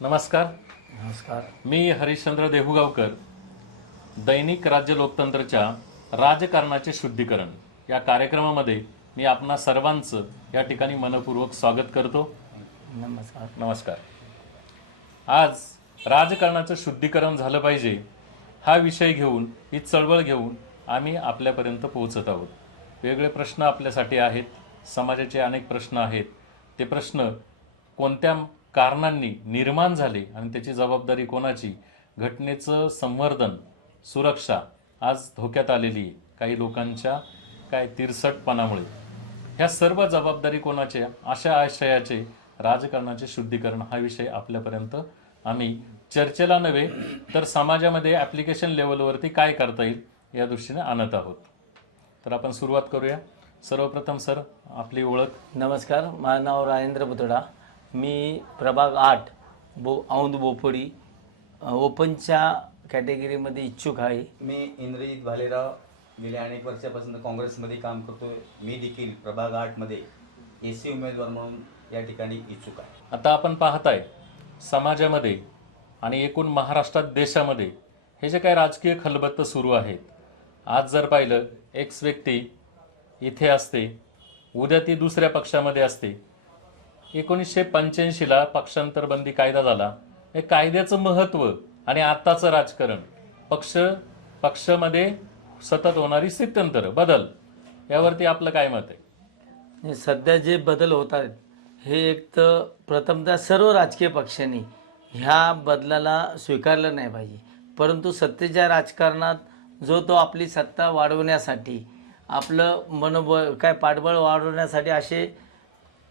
नमस्कार. नमस्कार. मी हरिश्चंद्र देहुगावकर. दैनिक राज्य लोकतंत्रच्या राजकारणाचे शुद्धीकरण या कार्यक्रमामध्ये मी आपणा सर्वांचं या ठिकाणी मनपूर्वक स्वागत करतो. नमस्कार. नमस्कार. आज राजकारणाचं शुद्धीकरण झालं पाहिजे हा विषय घेऊन, ही चळवळ घेऊन आम्ही आपल्यापर्यंत पोहोचत आहोत. वेगळे प्रश्न आपल्यासाठी आहेत, समाजाचे अनेक प्रश्न आहेत. ते प्रश्न कोणत्या कारणांनी निर्माण झाले आणि त्याची जबाबदारी कोणाची, घटनेचं संवर्धन, सुरक्षा आज धोक्यात आलेली आहे काही लोकांच्या तिरसटपणामुळे. ह्या सर्व जबाबदारी कोणाच्या, अशा आशयाचे राजकारणाचे शुद्धीकरण हा विषय आपल्यापर्यंत आम्ही चर्चेला नव्हे तर समाजामध्ये ॲप्लिकेशन लेवलवरती काय करता येईल या दृष्टीने आणत आहोत. तर आपण सुरुवात करूया. सर्वप्रथम सर आपली ओळख. नमस्कार. माझं नाव राजेंद्र बुतडा. मी प्रभाग 8 औंध बोपोडी ओपनच्या कॅटेगरीमध्ये इच्छुक आहे. मी इंद्रजित भालेराव. गेल्या अनेक वर्षापासून काँग्रेसमध्ये काम करतो. मी देखील प्रभाग 8मध्ये एसी उमेदवार म्हणून या ठिकाणी इच्छुक आहे. आता आपण पाहताय समाजामध्ये आणि एकूण महाराष्ट्रात, देशामध्ये हे जे काही राजकीय खलबत्ते सुरू आहेत. आज जर पाहिलं, एक्स व्यक्ती इथे असते, उद्या ती दुसऱ्या पक्षामध्ये असते. 1985ला पक्षांतरबंदी कायदा झाला. हे कायद्याचं महत्त्व आणि आत्ताचं राजकारण, पक्षामध्ये सतत होणारी स्थित्यंतर बदल, यावरती आपलं काय मत आहे? सध्या जे बदल होत आहेत हे एक तर प्रथमतः सर्व राजकीय पक्षांनी ह्या बदलाला स्वीकारलं नाही पाहिजे. परंतु सत्तेच्या राजकारणात जो तो आपली सत्ता वाढवण्यासाठी, आपलं मनोबळ पाठबळ वाढवण्यासाठी असे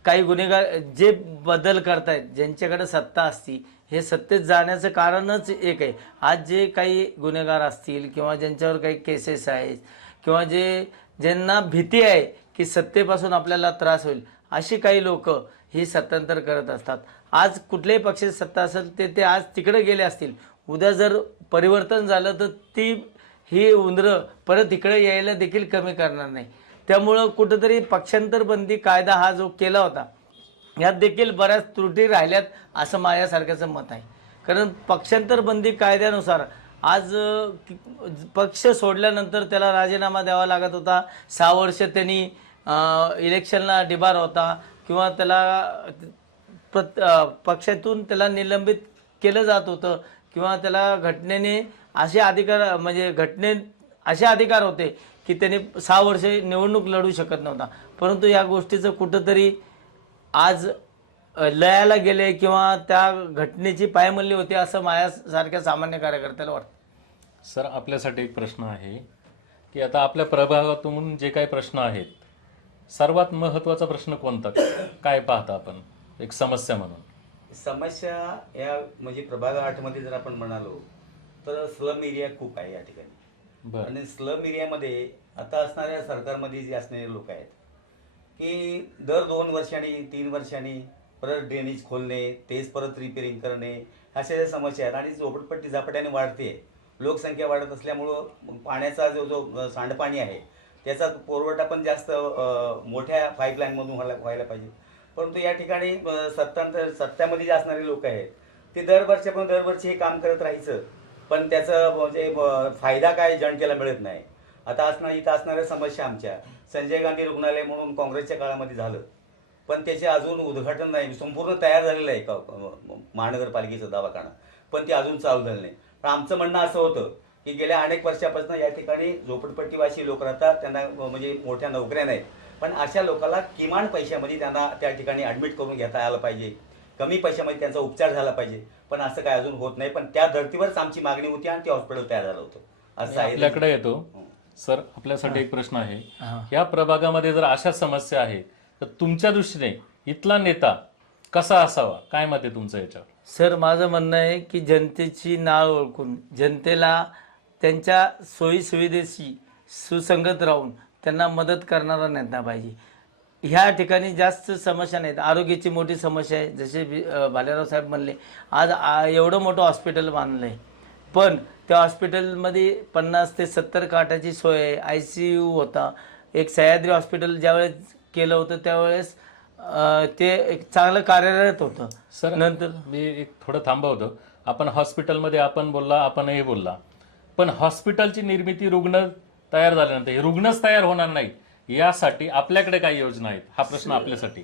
काही गुन्हेगार जे बदल करतायत, ज्यांच्याकडे सत्ता असती, हे सत्तेत जाण्याचं कारणच एक आहे. आज जे काही गुन्हेगार असतील किंवा ज्यांच्यावर काही केसेस आहेत किंवा ज्यांना भीती आहे की सत्तेपासून आपल्याला त्रास होईल, अशी काही लोक ही सत्तांतर करत असतात. आज कुठल्याही पक्षाची सत्ता असेल ते आज तिकडे गेले असतील. उद्या जर परिवर्तन झालं तर ही उंदरं परत इकडे यायला देखील कमी करणार नाही. त्यामुळं कुठंतरी पक्षांतरबंदी कायदा हा जो केला होता, यात देखील बऱ्याच त्रुटी राहिल्यात असं माझ्यासारख्याचं मत आहे. कारण पक्षांतरबंदी कायद्यानुसार आज पक्ष सोडल्यानंतर त्याला राजीनामा द्यावा लागत होता. 6 वर्ष त्यांनी इलेक्शनला डिबार होता किंवा त्याला पक्षातून त्याला निलंबित केलं जात होतं किंवा त्याला घटनेने असे अधिकार होते की त्यांनी 6 वर्षे निवडणूक लढू शकत नव्हता. परंतु या गोष्टीचं कुठंतरी आज लयाला गेले किंवा त्या घटनेची पायमल्ली होती असं माझ्यासारख्या सामान्य कार्यकर्त्याला वाटतं. सर आपल्यासाठी एक प्रश्न आहे की आता आपल्या प्रभागातून जे काही प्रश्न आहेत, सर्वात महत्त्वाचा प्रश्न कोणता, काय पाहता आपण एक समस्या म्हणून? समस्या या म्हणजे प्रभाग 8मध्ये जर आपण म्हणालो तर स्लम एरिया खूप आहे या ठिकाणी. आणि स्लम एरियामध्ये आता असणाऱ्या सरकारमध्ये जे असणारे लोक आहेत की दर 2 वर्षांनी 3 वर्षांनी परत ड्रेनेज खोलणे, तेच परत रिपेरिंग करणे, अशा ज्या समस्या आहेत. आणि झोपडपट्टी झपाट्याने वाढते. लोकसंख्या वाढत असल्यामुळं पाण्याचा जो सांडपाणी आहे त्याचा पुरवठा पण जास्त मोठ्या पाईपलाईनमधून व्हायला पाहिजे. परंतु या ठिकाणी सत्तामध्ये जे असणारे लोक आहेत ते दरवर्षी हे काम करत राहायचं, पण त्याचं म्हणजे फायदा काय जनतेला मिळत नाही. आता इथं असणाऱ्या समस्या आमच्या संजय गांधी रुग्णालय म्हणून काँग्रेसच्या काळामध्ये झालं, पण त्याचे अजून उद्घाटन नाही. संपूर्ण तयार झालेलं आहे महानगरपालिकेचं दवाखाना, पण ते अजून चालू झालं नाही. पण आमचं म्हणणं असं होतं की गेल्या अनेक वर्षापासून या ठिकाणी झोपडपट्टीवासी लोक राहतात, त्यांना म्हणजे मोठ्या नोकऱ्या नाहीत, पण अशा लोकांना किमान पैशामध्ये त्यांना त्या ठिकाणी ॲडमिट करून घेता आलं पाहिजे, कमी पैशामध्ये त्यांचा उपचार झाला पाहिजे. पण असं काय अजून होत नाही. पण त्या धर्तीवरच आमची मागणी होती आणि ते हॉस्पिटल तयार झालं होतं. असं आहे. आपल्याकडे येतो सर, आपल्यासाठी एक प्रश्न आहे. या प्रभागामध्ये जर अशा समस्या आहेत तर तुमच्या दृष्टीने इथला नेता कसा असावा, काय मत आहे तुमचं याच्यावर? सर माझं म्हणणं आहे की जनतेची नाळ ओळखून, जनतेला त्यांच्या सोयीसुविधेशी सुसंगत राहून त्यांना मदत करणारा नेता पाहिजे. ह्या ठिकाणी जास्त समस्या नाहीत. आरोग्याची मोठी समस्या आहे, जसे भालेराव साहेब म्हणले. आज एवढं मोठं हॉस्पिटल बांधलं आहे, पण त्या हॉस्पिटलमध्ये 50 ते 70 काटाची सोय आहे. ICU होता. एक सह्याद्री हॉस्पिटल ज्यावेळेस केलं होतं त्यावेळेस ते एक चांगलं कार्यरत होतं. सर नंतर मी एक थोडं थांबवतो. आपण हॉस्पिटलमध्ये आपण बोलला, आपणही बोलला, पण हॉस्पिटलची निर्मिती रुग्ण तयार झाल्यानंतर हे रुग्णच तयार होणार नाही, यासाठी आपल्याकडे काही योजना आहेत? हा प्रश्न आपल्यासाठी.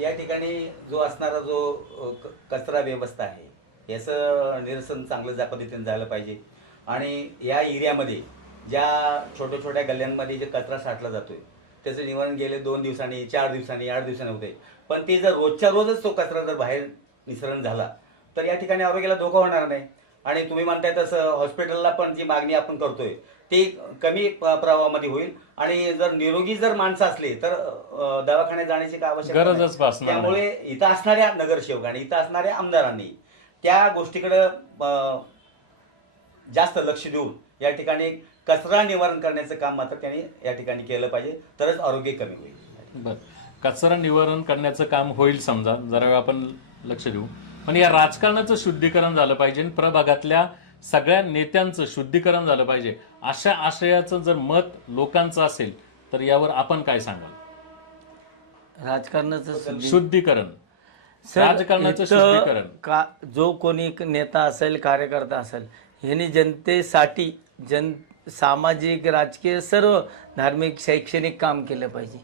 या ठिकाणी जो असणारा जो कचरा व्यवस्था आहे याचं निरसन चांगलं ज्या पद्धतीने झालं पाहिजे. आणि या एरियामध्ये ज्या छोट्या छोट्या गल्ल्यांमध्ये जे कचरा साठला जातोय त्याचं निवारण गेले 2 दिवसांनी, 4 दिवसांनी, 8 दिवसांनी होते. पण ते जर रोजच्या रोजच तो कचरा जर बाहेर निसरण झाला तर या ठिकाणी आरोग्याला धोका होणार नाही. आणि तुम्ही म्हणताय तसं हॉस्पिटलला पण जी मागणी आपण करतोय ती कमी प्रवाहामध्ये होईल. आणि जर निरोगी जर माणसं असले तर दवाखान्यात जाण्याची काय आवश्यकता नाही. गरजच भासणार नाही. त्यामुळे इथं असणाऱ्या नगरसेवकांनी, इथं असणाऱ्या आमदारांनी त्या गोष्टीकडे जास्त लक्ष देऊन या ठिकाणी कचरा निवारण करण्याचं काम मात्र त्यांनी या ठिकाणी केलं पाहिजे, तरच आरोग्य कमी होईल. बर, कचरा निवारण करण्याचं काम होईल समजा, जरा वेळ आपण लक्ष देऊ. पण या राजकारणाचं शुद्धीकरण झालं पाहिजे, प्रभागातल्या सगळ्या नेत्यांचं शुद्धीकरण झालं पाहिजे, अशा आशयाचं जर मत लोकांचं असेल तर यावर आपण काय सांगाल? राजकारणाचं शुद्धीकरण, सर, राजकारणाचं इथं शुद्धीकरण. का जो कोणी नेता असेल, कार्यकर्ता असेल, ह्यांनी जनतेसाठी सामाजिक, राजकीय, सर्व धार्मिक, शैक्षणिक काम केलं पाहिजे.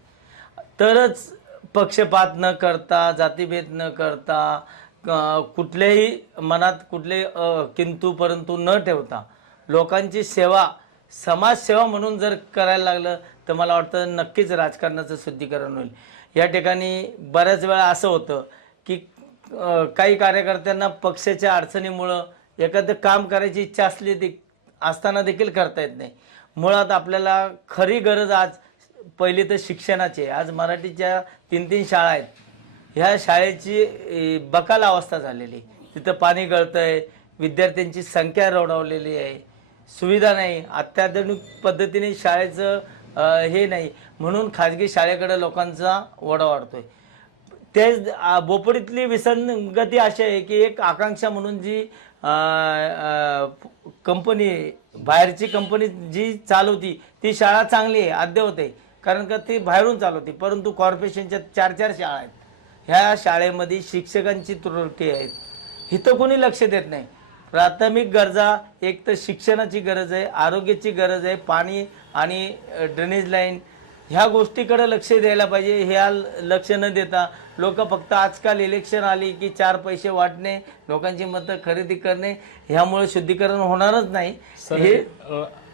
तरच पक्षपात न करता, जातीभेद न करता, कुठल्याही मनात कुठले किंतु परंतु न ठेवता लोकांची सेवा, समाजसेवा म्हणून जर करायला लागलं तर मला वाटतं नक्कीच राजकारणाचं शुद्धीकरण होईल. या ठिकाणी बऱ्याच वेळा असं होतं की काही कार्यकर्त्यांना पक्षाच्या अडचणीमुळं एखादं काम करायची इच्छा असताना देखील करता येत नाही. मुळात आपल्याला खरी गरज आज पहिली तर शिक्षणाची आहे. आज मराठीच्या 3-3 शाळा आहेत. ह्या शाळेची बकाल अवस्था झालेली, तिथं पाणी गळतंय, विद्यार्थ्यांची संख्या रोडावलेली आहे, सुविधा नाही, अत्याधुनिक पद्धतीने शाळेचं हे नाही, म्हणून खाजगी शाळेकडे लोकांचा ओढा वाढतोय. तेच बोपडीतली विसंगती अशी आहे की एक आकांक्षा म्हणून जी कंपनी, बाहेरची कंपनी जी चालवती ती शाळा चांगली आहे, अद्ययावत आहे, कारण का ती बाहेरून चालवते. परंतु कॉर्पोरेशनच्या 4-4 शाळा आहेत. ह्या शाळेमध्ये शिक्षकांची त्रुटी आहेत, इथं कोणी लक्ष देत नाही. प्राथमिक गरजा, एक तर शिक्षणाची गरज आहे, आरोग्याची गरज आहे, पाणी आणि ड्रेनेज लाईन, ह्या गोष्टीकडे लक्ष द्यायला पाहिजे. ह्या लक्ष न देता लोक फक्त आजकाल इलेक्शन आली की 4 पैसे वाटणे, लोकांची मतं खरेदी करणे, ह्यामुळे शुद्धीकरण होणारच नाही. हे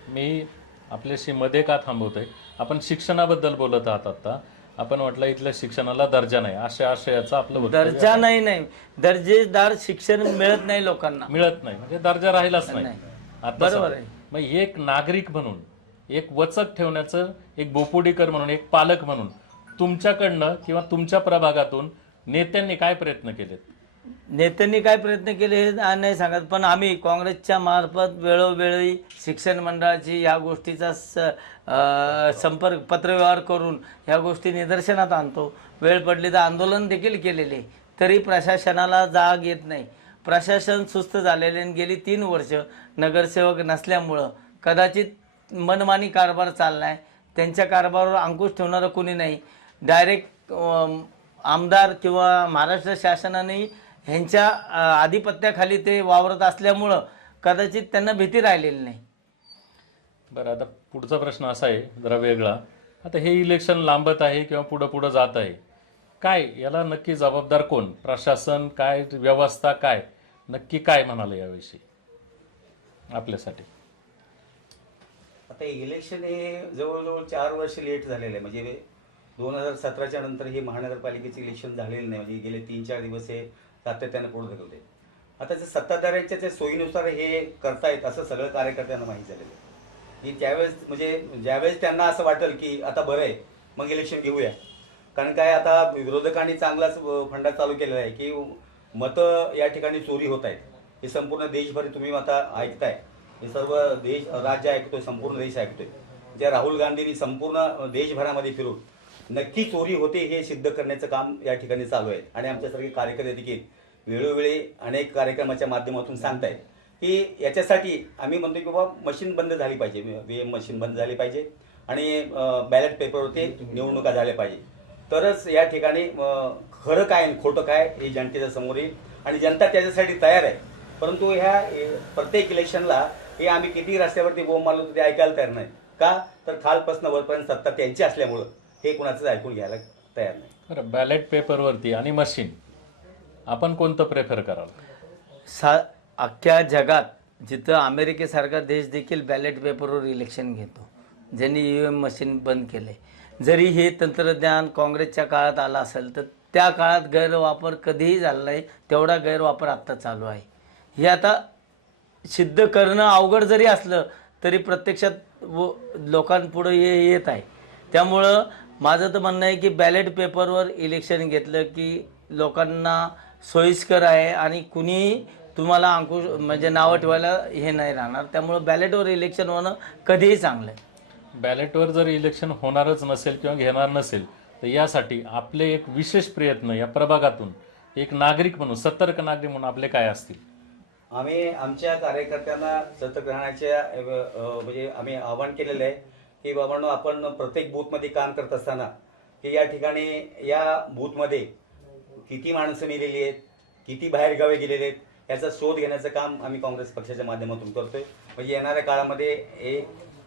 मी आपल्याशी मध्ये का थांबवतोय, आपण शिक्षणाबद्दल बोलत आहात आता. आपण म्हटलं इथल्या शिक्षणाला दर्जा नाही, अशा आशयाचं आपलं वक्तव्य दर्जा नाही, दर्जेदार शिक्षण मिळत नाही लोकांना, मिळत नाही म्हणजे दर्जा राहिलाच नाही. आता बरोबर आहे. मग एक नागरिक म्हणून, एक वचक ठेवण्याचं, एक बोपोडीकर म्हणून, एक पालक म्हणून तुमच्याकडनं किंवा तुमच्या प्रभागातून नेत्यांनी काय प्रयत्न केलेत? नेत्यांनी काय प्रयत्न केले हे नाही सांगत, पण आम्ही काँग्रेसच्या मार्फत वेळोवेळी शिक्षण मंडळाची या गोष्टीचा संपर्क, पत्रव्यवहार करून ह्या गोष्टी निदर्शनात आणतो. वेळ पडली तर आंदोलन देखील केलेले, तरी प्रशासनाला जाग येत नाही. प्रशासन सुस्त झालेले आणि गेली 3 वर्ष नगरसेवक नसल्यामुळं कदाचित मनमानी कारभार चाललाय. त्यांच्या कारभारावर अंकुश ठेवणारं कोणी नाही. डायरेक्ट आमदार किंवा महाराष्ट्र शासनाने ह्यांच्या आधिपत्याखाली ते वावरत असल्यामुळं कदाचित त्यांना भीती राहिलेली नाही. बरं, आता पुढचा प्रश्न असा आहे जरा वेगळा. आता हे इलेक्शन लांबत आहे किंवा पुढं जात आहे, काय याला नक्की जबाबदार कोण? प्रशासन काय, व्यवस्था काय, नक्की काय म्हणाले याविषयी आपल्यासाठी? आता इलेक्शन हे जवळजवळ 4 वर्ष लेट झालेलं आहे. म्हणजे 2017च्या नंतर हे महानगरपालिकेचे इलेक्शन झालेलं नाही. म्हणजे गेले 3-4 दिवस हे सातत्यानं पुढे ढकलते. आता जे सत्ताधाऱ्यांच्या त्या सोयीनुसार हे करतायत असं सगळं कार्यकर्त्यांना माहीत झालेलं आहे की त्यावेळेस, म्हणजे ज्यावेळेस त्यांना असं वाटेल की आता बरं आहे मग इलेक्शन घेऊया. कारण काय, आता विरोधकांनी चांगलाच फंडा चालू केलेला आहे की मतं या ठिकाणी चोरी होत आहेत. हे संपूर्ण देशभर तुम्ही आता ऐकताय, हे सर्व देश, राज्य ऐकतोय, संपूर्ण देश ऐकतोय. ज्या राहुल गांधींनी संपूर्ण देशभरामध्ये फिरून नक्की चोरी होते हे सिद्ध करण्याचं काम या ठिकाणी चालू आहे. आणि आमच्यासारखे कार्यकर्ते देखील वेळोवेळी अनेक कार्यक्रमाच्या माध्यमातून सांगतायत की याच्यासाठी आम्ही म्हणतो की बाबा मशीन बंद झाली पाहिजे, VM मशीन बंद झाली पाहिजे आणि बॅलेट पेपरवरती निवडणुका झाल्या पाहिजे. तरच या ठिकाणी खरं काय आणि खोटं काय हे जनतेच्या समोर येईल आणि जनता त्याच्यासाठी तयार आहे. परंतु ह्या प्रत्येक इलेक्शनला हे आम्ही किती रस्त्यावरती बोंब मारलो ते ऐकायला तयार नाही. का तर खालपासून वरपर्यंत सत्ता त्यांची असल्यामुळं हे कुणाचं ऐकून घ्यायला तयार नाही. बरं, बॅलेट पेपरवरती आणि मशीन आपण कोणतं प्रेफर कराल? अख्ख्या जगात जिथं अमेरिकेसारखा देश देखील बॅलेट पेपरवर इलेक्शन घेतो, ज्यांनी EVM मशीन बंद केले, जरी हे तंत्रज्ञान काँग्रेसच्या काळात आलं असेल तर त्या काळात गैरवापर कधीही झाला नाही, तेवढा गैरवापर आत्ता चालू आहे. हे आता सिद्ध करणं अवघड जरी असलं तरी प्रत्यक्षात लोकांपुढं हे येत आहे. त्यामुळं माझं तर म्हणणं आहे की बॅलेट पेपरवर इलेक्शन घेतलं की लोकांना सोयीस्कर आहे आणि कुणीही तुम्हाला अंकुश म्हणजे नावं ठेवायला हे नाही राहणार. त्यामुळं बॅलेटवर इलेक्शन होणं कधीही चांगलं आहे. बॅलेटवर जर इलेक्शन होणारच नसेल किंवा घेणार नसेल तर यासाठी आपले एक विशेष प्रयत्न या प्रभागातून एक नागरिक म्हणून, सतर्क नागरिक म्हणून आपले काय असतील? आम्ही आमच्या कार्यकर्त्यांना सतर्क राहण्याच्या म्हणजे आम्ही आवाहन केलेलं आहे की बाबांनो, आपण प्रत्येक बूथमध्ये काम करत असताना की या ठिकाणी या बूथमध्ये किती माणसं मेलेली आहेत, किती बाहेरगावी गेलेले आहेत, याचा शोध घेण्याचं काम आम्ही काँग्रेस पक्षाच्या माध्यमातून करतोय. म्हणजे येणाऱ्या काळामध्ये हे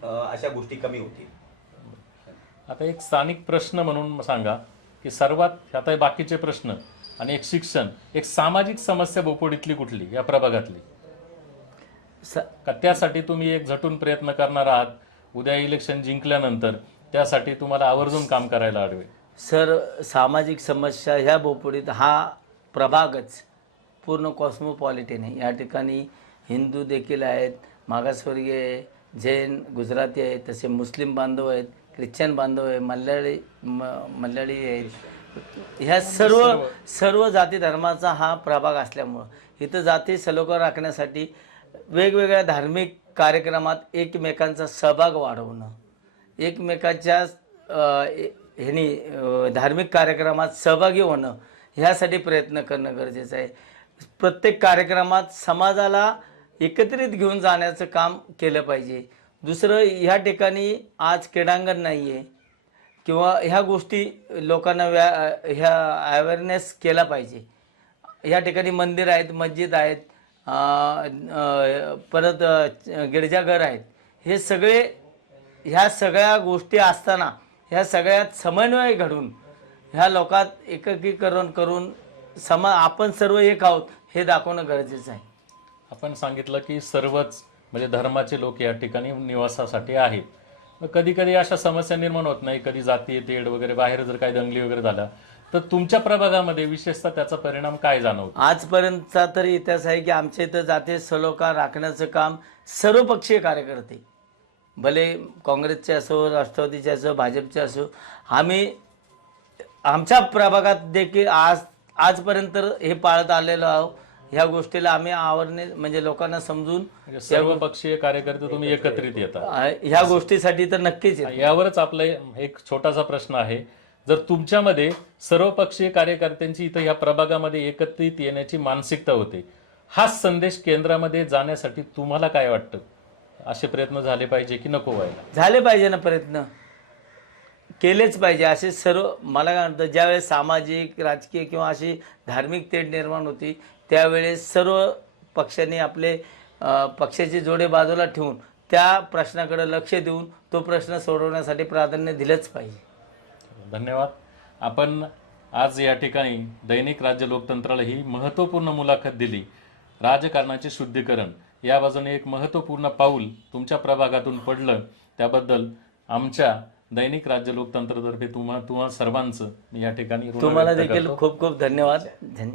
अशा गोष्टी कमी होतील. आता एक स्थानिक प्रश्न म्हणून सांगा की सर्वात आता बाकीचे प्रश्न आणि एक शिक्षण, एक सामाजिक समस्या बोपोडीतली कुठली या प्रभागातली का त्यासाठी तुम्ही एक झटून प्रयत्न करणार आहात? उद्या इलेक्शन जिंकल्यानंतर त्यासाठी तुम्हाला आवर्जून काम करायला आडवे. सर, सामाजिक समस्या ह्या बोपोडीत हा प्रभागच पूर्ण कॉस्मोपॉलिटन आहे. या ठिकाणी हिंदू देखील आहेत, मागासवर्गीय आहे, जैन, गुजराती आहेत, तसे मुस्लिम बांधव आहेत, ख्रिश्चन बांधव आहे, मल्याळी आहेत. ह्या सर्व जाती धर्माचा हा प्रभाग असल्यामुळं इथं जाती सलोखा राखण्यासाठी वेगवेगळ्या धार्मिक कार्यक्रमात एकमेकांचा सहभाग वाढवणं, एकमेकाच्या धार्मिक कार्यक्रमात सहभागी होणं, ह्यासाठी प्रयत्न करणं गरजेचं आहे. प्रत्येक कार्यक्रमात समाजाला एकत्रित घेऊन जाण्याचं काम केलं पाहिजे. दुसरं, ह्या ठिकाणी आज क्रीडांगण नाही आहे किंवा ह्या गोष्टी लोकांना ह्या अवेअरनेस केला पाहिजे. ह्या ठिकाणी मंदिर आहेत, मस्जिद आहेत, परत गिरजाघर आहेत. हे सगळे ह्या सगळ्या गोष्टी असताना ह्या सगळ्यात समन्वय घडून ह्या लोकात एकीकरण करून आपण सर्व एक आहोत हे दाखवणं गरजेचं आहे. आपण सांगितलं की सर्वच म्हणजे धर्माचे लोक या ठिकाणी निवासासाठी आहेत. कधी कधी अशा समस्या निर्माण होत नाही, कधी जातीय तेढ वगैरे बाहेर जर काही दंगली वगैरे झाल्या तर तुमच्या प्रभागामध्ये विशेषतः त्याचा परिणाम काय जाणवतो? आजपर्यंतचा तरी इतिहास आहे की आमच्या इथं जातीय सलोखा राखण्याचं काम सर्वपक्षीय कार्यकर्ते, भले काँग्रेसचे असो, राष्ट्रवादीचे असो, भाजपचे असो, आम्ही आमच्या प्रभागात देखील आजपर्यंत हे पाळत आलेलो आहोत. ह्या गोष्टीला आम्ही आवरणे म्हणजे लोकांना समजून सर्व पक्षीय कार्यकर्ते तुम्ही एकत्रित येतात ह्या गोष्टीसाठी तर नक्कीच येतो. यावरच आपला एक छोटासा प्रश्न आहे, जर तुमच्यामध्ये सर्व पक्षीय कार्यकर्त्यांची इथं या प्रभागामध्ये एकत्रित येण्याची मानसिकता होते, हा संदेश केंद्रामध्ये जाण्यासाठी तुम्हाला काय वाटतं? असे प्रयत्न झाले पाहिजे की नको व्हायला? झाले पाहिजे ना, प्रयत्न केलेच पाहिजे. असे सर्व मला काय वाटतं, ज्यावेळेस सामाजिक, राजकीय किंवा अशी धार्मिक तेढ निर्माण होती त्यावेळेस सर्व पक्षांनी आपले पक्षाचे जोडे बाजूला ठेवून त्या प्रश्नाकडे लक्ष देऊन तो प्रश्न सोडवण्यासाठी प्राधान्य दिलंच पाहिजे. धन्यवाद. आपण आज या ठिकाणी दैनिक राज्य लोकतंत्राला ही महत्त्वपूर्ण मुलाखत दिली. राजकारणाचे शुद्धीकरण या बाजूने एक महत्त्वपूर्ण पाऊल तुमच्या प्रभागातून पडलं, त्याबद्दल आमच्या दैनिक राज्य लोकतंत्रतर्फे तुम्हा सर्वांचं या ठिकाणी तुम्हाला देखील खूप खूप धन्यवाद.